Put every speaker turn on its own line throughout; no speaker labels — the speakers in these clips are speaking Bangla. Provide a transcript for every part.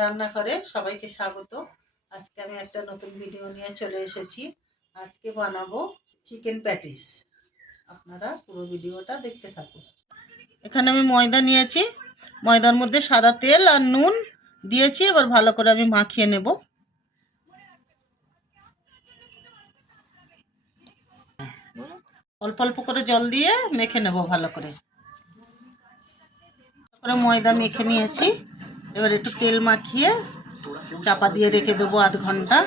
রান্নাঘরে সবাইকে স্বাগত। আজকে আমি একটা নতুন ভিডিও নিয়ে চলে এসেছি। আজকে বানাবো চিকেন প্যাটিস আপনারা পুরো ভিডিওটা দেখতে থাকুন। এখানে আমি ময়দা নিয়েছি। ময়দার মধ্যে সাদা তেল আর নুন দিয়েছি। এবার ভালো করে আমি মাখিয়ে নেব। অল্প অল্প করে জল দিয়ে মেখে নেব ভালো করে। করে ময়দা মেখে নিয়েছি। এবার একটু তেল মাখিয়ে চাপা দিয়ে রেখে দেবো আধ ঘণ্টা।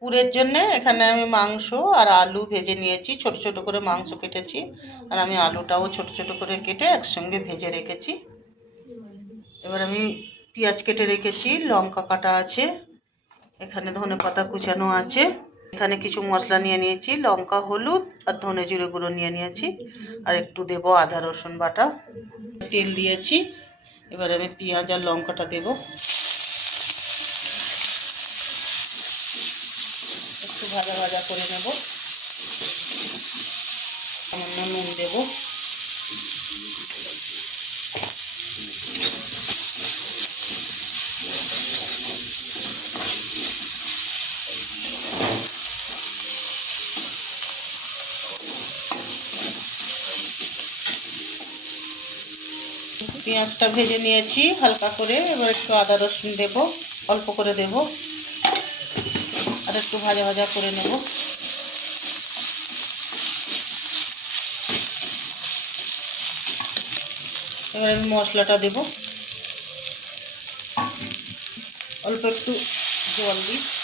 পুরের জন্যে এখানে আমি মাংস আর আলু ভেজে নিয়েছি, ছোট ছোট করে মাংস কেটেছি। আর আমি আলুটাও ছোট ছোট করে কেটে একসঙ্গে ভেজে রেখেছি। এবার আমি পেঁয়াজ কেটে রেখেছি, লঙ্কা কাটা আছে, এখানে ধনে পাতা কুচানো আছে। এখানে কিছু মশলা নিয়ে নিয়েছি, লঙ্কা, হলুদ আর ধনে জিরে গুঁড়ো নিয়ে নিয়েছি। আর একটু দেব আদা, রসুন বাটা। তেল দিয়েছি, এবার আমি পেঁয়াজ আর লঙ্কাটা দেব। একটু ভাজা ভাজা করে নেব। সামান্য নুন দেব। পেঁয়াজটা ভেজে নিয়েছি হালকা করে। এবার একটু আদা রসুন দেব, অল্প করে দেব। আর একটু ভাজা ভাজা করে নেব। এবার আমি মশলাটা দেব। অল্প একটু জল দিই।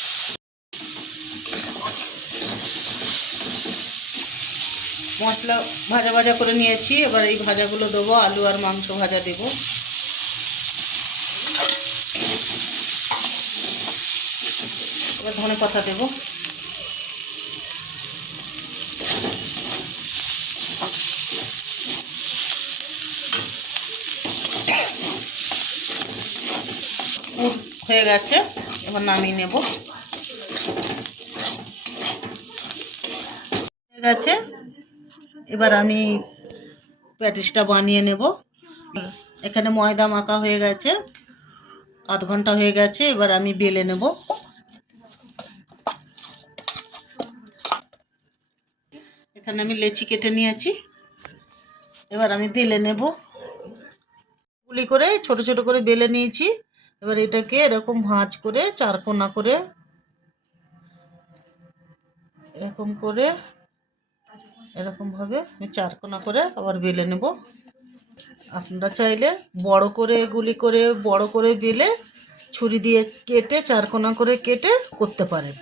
মশলা ভাজা ভাজা করে নিয়েছি, এবার এই ভাজাগুলো দেবো, আলু আর মাংস ভাজা দেব। এবার ধনে পাতা দেব। হয়ে গেছে, এবার নামিয়ে নেব। হয়ে গেছে। এবার আমি প্যাটিসটা বানিয়ে নেব। এখানে ময়দা মাখা হয়ে গেছে, আধ ঘণ্টা হয়ে গেছে, এবার আমি বেলে নেব। এখানে আমি লেচি কেটে নিয়েছি, এবার আমি বেলে নেব। গুলি করে, ছোট ছোট করে বেলে নিয়েছি, এবার এটাকে এরকম ভাঁজ করে, চারকোনা করে, এরকম করে এরকমভাবে আমি চারকোনা করে আবার বেলে নেব। আপনারা চাইলে বড় করে গুলি করে, বড় করে বেলে ছুরি দিয়ে কেটে, চারকোনা করে কেটে করতে পারেন।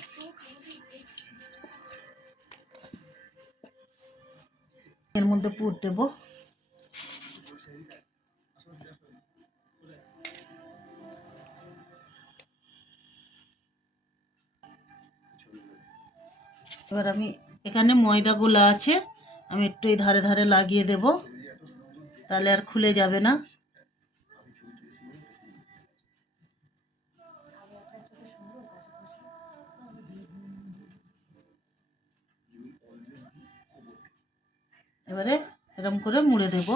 এর মধ্যে পুর দেব। এবার আমি এখানে ময়দাগুলো আছে, আমি একটু এই ধারে ধারে লাগিয়ে দেব। তাহলে আর খুলে যাবে না। এবারে এরম করে মুড়ে দেব।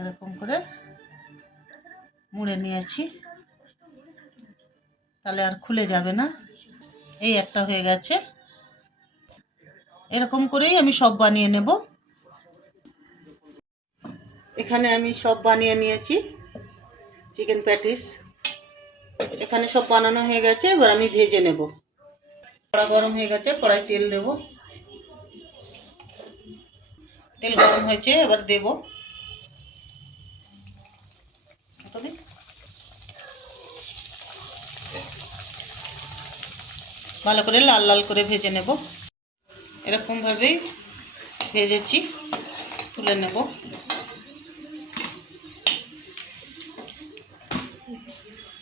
এরকম করে মুড়ে নিয়েছি। তাহলে আর খুলে যাবে না। এই একটা হয়ে গেছে। এরকম করেই আমি সব বানিয়ে নেব। এখানে আমি সব বানিয়ে নিয়েছি। চিকেন প্যাটিস এখানে সব বানানো হয়ে গেছে। এবার আমি ভেজে নেব। কড়া গরম হয়ে গেছে। কড়াই তেল দেব। তেল গরম হয়েছে। এবার দেব। ভালো করে লাল লাল করে ভেজে নেব। এরকমভাবেই ভেজেছি, তুলে নেব।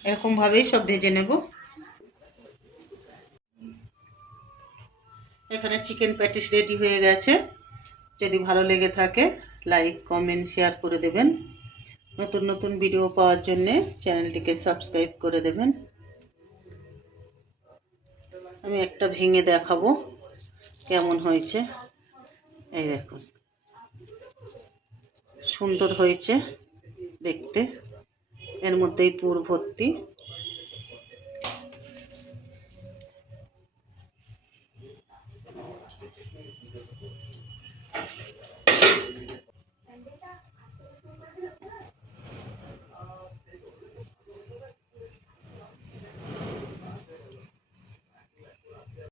এরকমভাবেই সব ভেজে নেব। এখানে চিকেন প্যাটিস রেডি হয়ে গেছে। যদি ভালো লেগে থাকে, লাইক, কমেন্ট, শেয়ার করে দেবেন। নতুন নতুন ভিডিও পাওয়ার জন্যে চ্যানেলটিকে সাবস্ক্রাইব করে দেবেন। আমি একটা ভেঙে দেখাবো কেমন হয়েছে। এই দেখুন। সুন্দর হয়েছে দেখতে। এর মধ্যেই পুর ভর্তি।